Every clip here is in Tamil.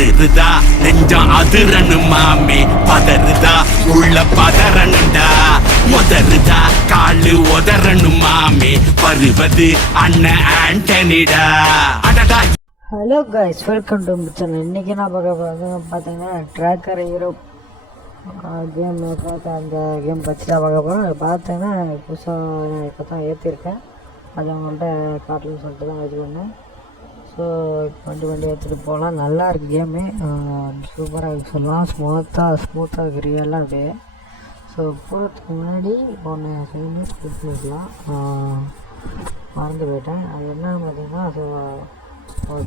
அதிருதா நெஞ்சம் அதிரனு மாமே பதறுதா உள்ள பதறனுடா உதறுதா காலு உதறனு மாமே வருவது அண்ணன் ஆண்டனிடா அடடா. Hello guys, welcome to channel. இன்றைக்கி நான் பார்த்தீங்கன்னா ட்ராக்கர் ஹீரோ கேம் பார்த்தேன். அந்த கேம் பற்றி தான் பார்க்க போகிறோம். அதை பார்த்தேன்னா புதுசாக இப்போ தான் ஏற்றிருக்கேன். அது அவங்கள்ட்ட காட்டணும்னு சொல்லிட்டு தான் இது பண்ணேன். ஸோ வண்டி ஏற்றிட்டு போகலாம். நல்லா இருக்குது கேமு, சூப்பராக இருக்குது சொல்லலாம். ஸ்மூத்தாக இருக்குது ரியலாக அப்படியே. ஸோ போகிறதுக்கு முன்னாடி ஒன்று நியூஸ் பண்ணிக்கலாம், மறந்து போயிட்டேன். அது என்னன்னு பார்த்தீங்கன்னா, ஸோ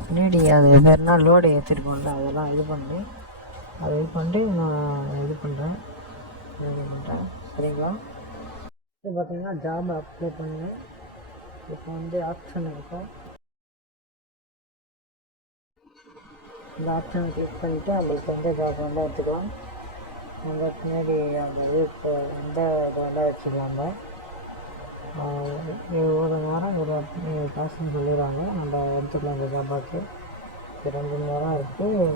பின்னாடி அது வேறுனா லோடு ஏற்றிட்டு போகல, அதெல்லாம் இது பண்ணிட்டு நான் இது பண்ணுறேன் சரிங்களா. இது பார்த்திங்கன்னா ஜாப் அப்ளை பண்ணுவேன். இப்போ வந்து ஆப்ஷன் இருக்கும், இந்த ஆப்ஷனை கிளிக் பண்ணிவிட்டு நம்மளுக்கு வந்து ஜாப் வந்து எடுத்துக்கலாம். நம்ம பின்னாடி அந்த இப்போ எந்த இதை வந்து வச்சுக்கலாங்க. ஒரு நேரம் ஒரு காசுன்னு சொல்லிடுவாங்க, நம்ம எடுத்துக்கலாம் இந்த ஜாபாக்கு. 2 மணி நேரம் இருக்குது.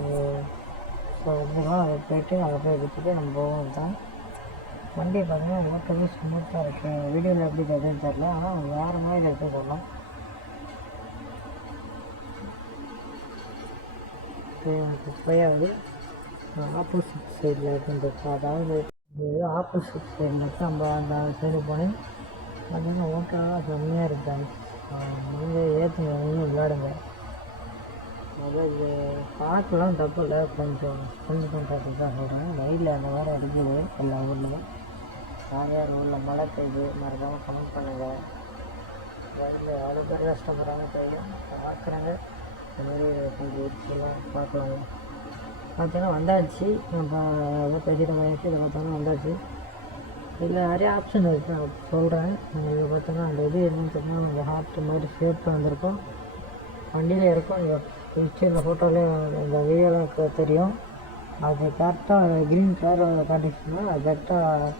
ஸோ வந்துடும், அதை போய்ட்டு அதை போய் எடுத்துகிட்டு நம்ம போவோம் தான். வண்டி பார்த்திங்கன்னா ஓட்டவே ஸ்மூத்தாக இருக்குது. வீடியோவில் எப்படி எதுவும் தெரில, ஆனால் வேறு மாதிரி இருக்குது சொல்லலாம். போயாவது ஆப்போசிட் சைடில் இருக்குன்றது, அதாவது ஆப்போசிட் சைடில் இருக்குது. நம்ம அந்த சைடு போனேன் பார்த்திங்கன்னா ஓட்டெல்லாம் செம்மையாக இருக்காங்க. நீங்கள் ஏற்றுங்க, இன்னும் விளையாடுங்க. அதாவது பார்க்கலாம் தப்பு இல்லை, கொஞ்சம் ஸ்பெண்ட் பண்ணுறதுக்கு தான் சொல்கிறேன். வெயிலில் அந்த மாதிரி அடிக்குது எல்லா ஊர்லேயும். யார் ஊரில் மழை பெய்யுது மறக்காமல் கமெண்ட் பண்ணுங்கள். வெயில் எவ்வளோ பேர் கஷ்டப்படுறாங்க தெரியும், பார்க்குறாங்க. இந்த மாதிரி கொஞ்சம் விஷயம்லாம் பார்க்கலாங்க. பார்த்தோன்னா வந்தாச்சு, நம்ம பேசிகிட்ட வயசு இதை பார்த்தோன்னா வந்தாச்சு. இதில் நிறைய ஆப்ஷன் இருக்குது, நான் சொல்கிறேன். இதில் பார்த்தோன்னா அந்த இது என்னன்னு சொன்னால், அந்த ஹார்ட் மாதிரி ஷேப்பில் வந்திருக்கும், வண்டியில் இருக்கும். இந்த ஃபோட்டோலேயும் இந்த வீடியோவில் தெரியும். அது கரெக்டாக க்ரீன் கலர் காட்டிச்சுன்னா அது கரெக்டாக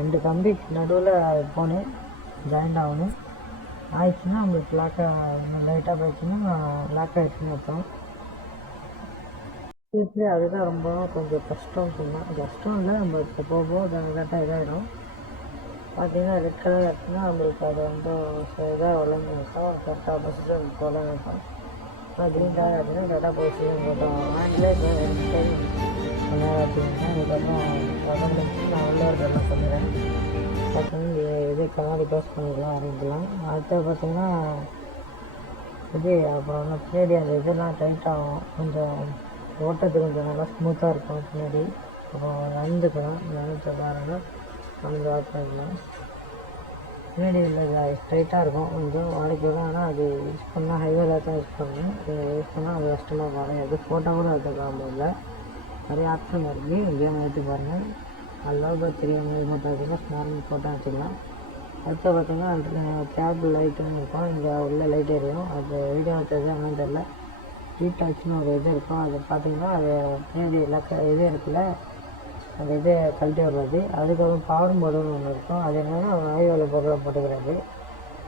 2 கம்பி நடுவில் போனேன் ஜாயிண்ட் ஆகணும். ஆயிடுச்சுன்னா நம்மளுக்கு லாக்காக லைட்டாக போயிடுச்சுன்னா லாக் ஆகிடுச்சுன்னு அர்த்தம். அதுதான் ரொம்ப கொஞ்சம் கஷ்டம் சொன்னால், கஷ்டம் இல்லை, நம்ம இப்போ போக கரெக்டாக இதாகிடும். பார்த்தீங்கன்னா ரெட் கலர் இருக்குன்னா நம்மளுக்கு அது வந்து இதாக விளங்கிட்டோம், கரெக்டாக பொசிஷன் விளங்கிட்டோம். க்ரீன் கலர் அப்படின்னா கரெக்டாக பொசிஷன் போட்டோம். ஆண்டில் தெரியும் பார்த்தீங்கன்னா. இதுக்கப்புறம் நான் உள்ள இருக்கிறதெல்லாம் சொல்லுறேன். பார்த்தீங்கன்னா இது கண்ணாடி க்ளோஸ் பண்ணிக்கலாம், ஆரம்பிக்கலாம். அடுத்து பார்த்தீங்கன்னா இது அப்புறம் வந்து பின்னாடி அந்த இதெல்லாம் டைட் ஆகும், கொஞ்சம் ஓட்டத்துக்கு கொஞ்சம் நல்லா ஸ்மூத்தாக இருக்கும் பின்னாடி. அப்புறம் நனைஞ்சுக்கலாம், நனைஞ்ச நம்ம ஆஃப் பண்ணிக்கலாம். பின்னாடி இல்லை ஸ்ட்ரைட்டாக இருக்கும், கொஞ்சம் வாடிக்கையும். ஆனால் அது யூஸ் பண்ணால் ஹைவேல தான் யூஸ் பண்ணணும், யூஸ் பண்ணால் அது கஷ்டமாக பாருங்கள். எது ஃபோட்டோ கூட எடுத்துக்கலாம் இல்லை, நிறைய ஆப்ஷன் இருக்குது. கேம் எடுத்து பாருங்கள். அதில் போய் தெரியாமல் இது பார்த்தீங்கன்னா ஸ்மார்ட் ஃபோட்டோ வச்சுக்கலாம். அடுத்து பார்த்திங்கன்னா கேப் லைட்டுன்னு இருக்கும், இங்கே உள்ள லைட் எரியும். அது வீடியோ எடுத்தது என்னன்னு தெரில. ஹீட் ஆச்சுன்னு ஒரு இது இருக்கும், அது பார்த்திங்கன்னா அது பின்னாடி இது இருக்குல்ல, அந்த இது கழட்டி வர்றது. அதுக்கப்புறம் பவர் போர்டுன்னு ஒன்று இருக்கும், அது என்னென்னா ஹைவேல போட்டுக்கிறது.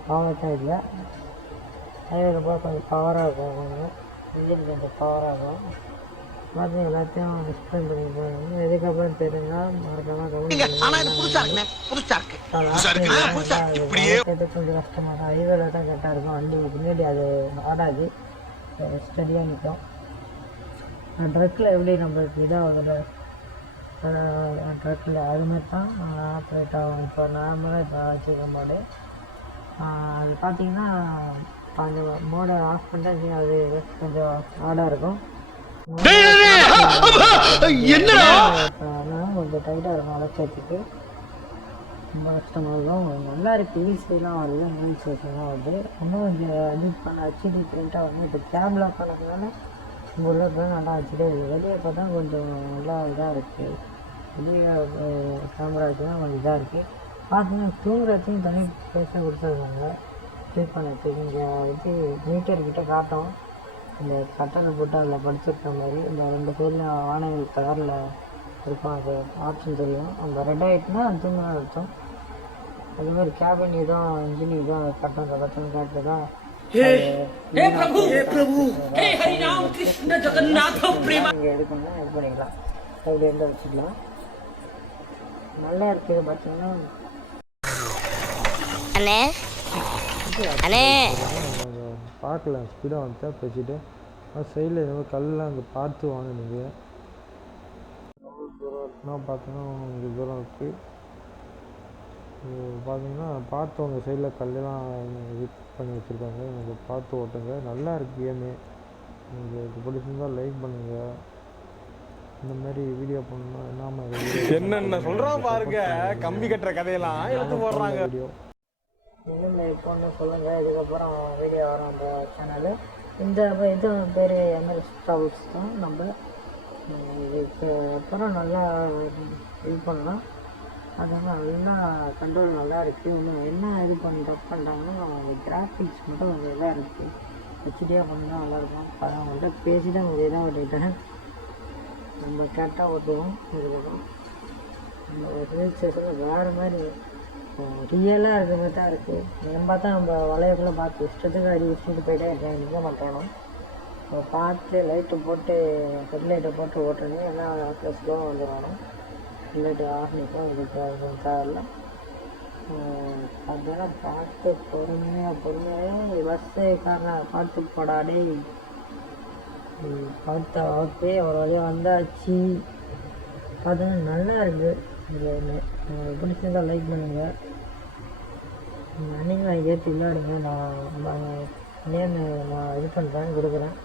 பவர் தான் இல்லை, ஹைவேல போக கொஞ்சம் பவராக இருக்கும், கொஞ்சம் இன்ஜின் கொஞ்சம் பவராக இருக்கும். பார்த்து எல்லாத்தையும் எக்ஸ்பிளைன் பண்ணி போகணும். இதுக்கப்புறம் தெரிஞ்சால் மறக்காமல் கொஞ்சம் கஷ்டமாக தான், ஹைவேல தான் கரெக்டாக இருக்கும். வண்டி பின்னாடி அது ஆடாது, ஸ்டடியாக நிற்கும். ட்ரக்கில் எப்படி நம்மளுக்கு இதாகுதுல ட்ரக்கில் அதுமாதிரி தான் ஆப்ரேட் ஆகும். இப்போ நார்மலாக இப்போ வச்சுக்க போது அது பார்த்திங்கன்னா அந்த மோடை ஆஃப் பண்ணிட்டா அது கொஞ்சம் ஆடாக இருக்கும், அதனால கொஞ்சம் டைட்டாக இருக்கும். அலட்சத்துக்கு ரொம்ப கஷ்டமாக இருக்கும். நல்லா இருக்குது, ஈஸியெலாம் வருது, நியூஸ் ஸ்டேஷன்லாம் வருது. இன்னும் கொஞ்சம் எடிட் பண்ண ஹெச்டி பிரிண்ட்டாக வந்து இப்போ கேப்லாம் பண்ணதுனால உள்ள போய் நல்லா வச்சுட்டே இருக்குது. வெளியே பார்த்தா கொஞ்சம் நல்லா இதாக இருக்குது, வெளியே கேமரா வச்சுன்னா கொஞ்சம் இதாக இருக்குது. பார்த்தீங்கன்னா தூங்குறதுக்கும் தனி பேஸாக கொடுத்துருக்காங்க. கிளிக் பண்ணது இங்கே இது மீட்டர்கிட்ட காட்டும், இந்த கட்டரை போட்டு அதில் படிச்சிருக்க மாதிரி. இந்த 2 சைடில் வானவில் கலரில் இருக்கும், அது ஆப்ஷன் தெரியும். அந்த ரெட் ஆகிட்டுனா தூங்குனா அர்த்தம். அதுமாதிரி கேபின் இதுவும் இன்ஜின் இதுவும் கட்டம் கட்டணும் காட்டுதான். हे प्रभु हे हरि राम कृष्ण जगन्नाथ प्रेम நீங்கள் இது பண்ணால் இது பண்ணிக்கலாம் அப்படி இருந்தால் வச்சுக்கலாம். நல்லா இருக்குது பார்த்தீங்கன்னா. அண்ணே அண்ணே பார்க்கலாம் ஸ்பீடாக வந்துட்டா பேசிட்டு சைடில் இந்த மாதிரி கல்லாம் அங்கே பார்த்து வாங்க நீங்கள். நான் பார்த்தீங்கன்னா கொஞ்சம் தூரம் இருக்குது. பார்த்தீங்கன்னா பார்த்து உங்கள் சைடில் கல்லெல்லாம் இது பண்ணி வச்சுருக்காங்க. எனக்கு பார்த்து ஓட்டுங்க. நல்லா இருக்குது கேமு. உங்களுக்கு பிடிச்சிருந்தால் லைக் பண்ணுங்கள். இந்த மாதிரி வீடியோ பண்ணணும்னா என்னாம என்னென்ன சொல்கிறான் பாருங்க. கம்பி கட்டுற கதையெல்லாம் எடுத்து போடுறாங்க. வீடியோ இன்னும் லைக் பண்ண சொல்லுங்கள். இதுக்கப்புறம் வீடியோ வரும் அந்த சேனலு. இந்த இது பேர் எம்எல்எஸ் ட்ராவல்ஸ் தான். நம்ம இதுக்கு அப்புறம் நல்லா இது பண்ணலாம். அதனால் நல்லா கண்ட்ரோல் நல்லா இருக்குது. இன்னும் என்ன இது தப்பு பண்ணுறாங்கன்னா கிராஃபிக்ஸ் மட்டும் கொஞ்சம் இதாக இருக்குது. ஹெச்டியாக பண்ணால் நல்லாயிருக்கும். அவங்கள்ட்ட பேசி தான் கொஞ்சம் இதாக ஓட்டிட்டேன். நம்ம கரெக்டாக ஓட்டுவோம். இதுக்கப்புறம் நம்ம ஹில் ஸ்டேஷனில் வேறு மாதிரி ரியலாக இருக்கிற மாதிரி தான் இருக்குது. நம்ம பார்த்தா நம்ம வளையக்குள்ளே பார்த்து இஷ்டத்துக்கு அடி வச்சுட்டு போயிட்டே இருக்கேன். இருக்க மாட்டோம். நம்ம பார்த்து லைட்டு போட்டு ஹெட்லைட்டை போட்டு ஓட்டுறேன். ஏன்னா ஸ்லோவாக வந்துடணும். ஹெட்லைட்டு ஆஃப் நிற்கும். இதுக்கு தேவையில்ல. பார்த்தீங்கன்னா பார்த்து பொறுமையாக பஸ்ஸு காரணம் பார்த்து போடாடே பார்த்து ஓகே ஒரு வழியாக வந்தாச்சு. பார்த்தீங்கன்னா நல்லா இருக்குது. இது பிடிச்சிருந்தா லைக் பண்ணுங்கள். நீங்களும் ஏற்றி விளையாடுங்க. நான் நேம் நான் இது பண்ணுறேன் கொடுக்குறேன்.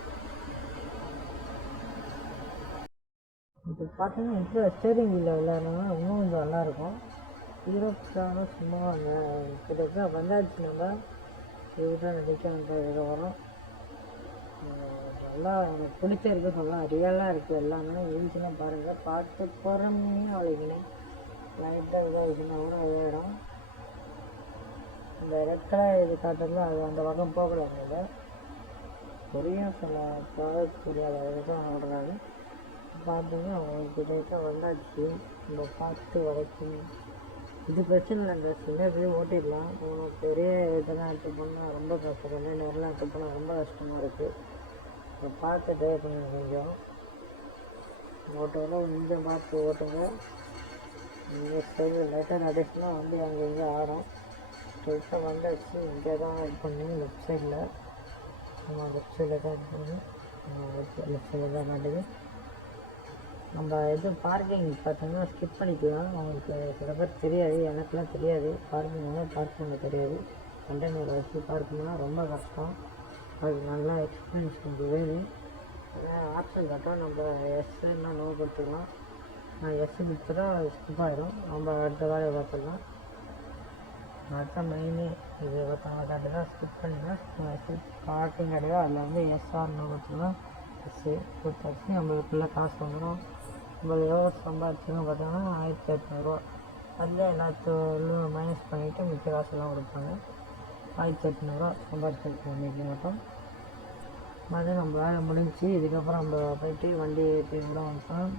இப்போ பார்த்தீங்கன்னா இப்போ ஸ்டேரிங் வீலில் விளையாடணும்னா இன்னும் கொஞ்சம் நல்லாயிருக்கும். ஹீரோக்கான சும்மா அந்த கிட்டத்தட்ட வந்தாச்சு. நம்ம இதுதான் நினைக்க வேண்டிய வரும். நல்லா எனக்கு பிடிச்சிருக்கு. சொல்லலாம் ரியலாக இருக்குது. எல்லாமே இருந்துச்சுன்னா பாருங்கள். பார்த்து பொறுமையாக வளைக்கணும். லைட்டாக இதாக வச்சுன்னா கூட விளையாடும். இந்த ரெட் கலர் இது காட்டுறதுல அது அந்த பக்கம் போகக்கூடாது. புரியும் சில ப்ராடக்ட் புரியாத தான் ஓடுறாங்க. பார்த்தீங்கன்னா அவங்களுக்கு கிட்ட வந்தாச்சு. நம்ம பார்த்து வளைக்கணும். இது பிரச்சனை இல்லை. இந்த சின்ன இது ஓட்டிடலாம். பெரிய இதெல்லாம் எடுத்து போனால் ரொம்ப கஷ்டம். கண்டெய்னர்லாம் எடுத்து போனால் ரொம்ப கஷ்டமாக இருக்குது. இப்போ பார்த்து ட்ரைவ் பண்ணுங்க. கொஞ்சம் ஓட்டுவோம். கொஞ்சம் பார்த்து ஓட்டுங்க. இங்கே சைடில் லைட்டாக நடிச்சுனா வந்து அங்கே இங்கே ஆடும். ஸ்ட்ரெயிட்டாக வந்தாச்சு. இங்கே தான் இது பண்ணி லெஃப்ட் சைடில். ஆமாம் லெஃப்ட் சைடில் தான் இது பண்ணி லெஃப்ட் சைடில் தான் காட்டுது. நம்ம இது பார்க்கிங் பார்த்தோம்னா ஸ்கிப் பண்ணிக்கலாம். அவங்களுக்கு சில பேர் தெரியாது. எனக்குலாம் தெரியாது. பார்க்கிங் வந்து பார்க் பண்ண தெரியாது. கண்டெய்னர் வச்சு பார்க் பண்ணால் ரொம்ப கஷ்டம். அதுக்கு நல்லா எக்ஸ்பீரியன்ஸ் கொஞ்சம் வேணும். ஆனால் ஆப்ஷன் கட்டோம். நம்ம எஸ்ன்னா நோ கொடுத்துக்கலாம். எஸ் கொடுத்துட்டா ஸ்கிப் ஆகிடும். நம்ம அடுத்த வேலையை பார்த்துக்கலாம். அதுதான் மெயினே. இது ஒருத்தவங்க காட்டு தான் ஸ்கிப் பண்ணிங்கன்னா பார்க்கிங் கிடையாது. அதில் வந்து எஸ்ஆர் நோ கொடுத்துக்கலாம். எஸ்ஸு கொடுத்தாச்சு. நம்மளுக்கு ஃபுல்லாக காசு வந்துடும். நம்ம எவ்வளோ சம்பாதிச்சுன்னு பார்த்தோம்னா 1800 அதில் எல்லாத்தையும் மைனஸ் பண்ணிவிட்டு மிச்ச காசெல்லாம் கொடுப்பாங்க. 1800 சம்பாதிச்சிருக்கோம் இன்றைக்கி மட்டும். அது நம்ம வேலை முடிஞ்சு. இதுக்கப்புறம் நம்ம போயிட்டு வண்டி ஏற்றி கூட வந்துட்டோம்.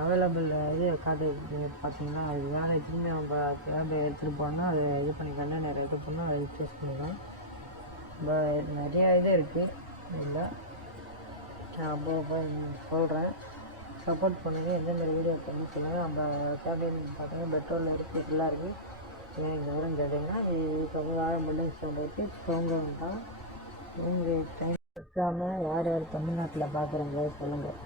அவைலபிள் இது காட்டு பார்த்தீங்கன்னா அது வேலை திரும்பி நம்ம கேபை எடுத்துகிட்டு போனால் அதை இது பண்ணி கண்டெய்னர் எடுத்து போனால் அதை யூஸ் பண்ணிக்கலாம். நம்ம நிறையா இது இருக்குது. இல்லை அப்போ சொல்கிறேன். சப்போர்ட் பண்ணுங்கள். எந்தமாதிரி வீடியோ பண்ணி சொல்லுங்கள். நம்ம கேபின் பார்த்தீங்கன்னா பெட்ரோல் இருக்குது. ஃபுல்லாக இருக்குது. இந்த விவரம் கேட்டிங்கன்னா இப்போ வந்து ஆரம்பிச்சு போயிட்டு தூங்க வேண்டாம். தூங்க டைம் இருக்காமல் யார் யார் தமிழ்நாட்டில் பார்க்குறாங்களோ சொல்லுங்கள்.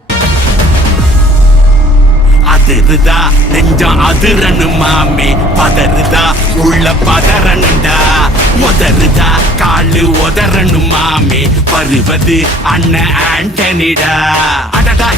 அதிருதா நெஞ்சம் அதிரனு மாமே பதறுதா உள்ள பதறனுண்டா முதருதா காலு உதறனு மாமே வருவது அண்ணன் ஆண்டனிடா அடடா.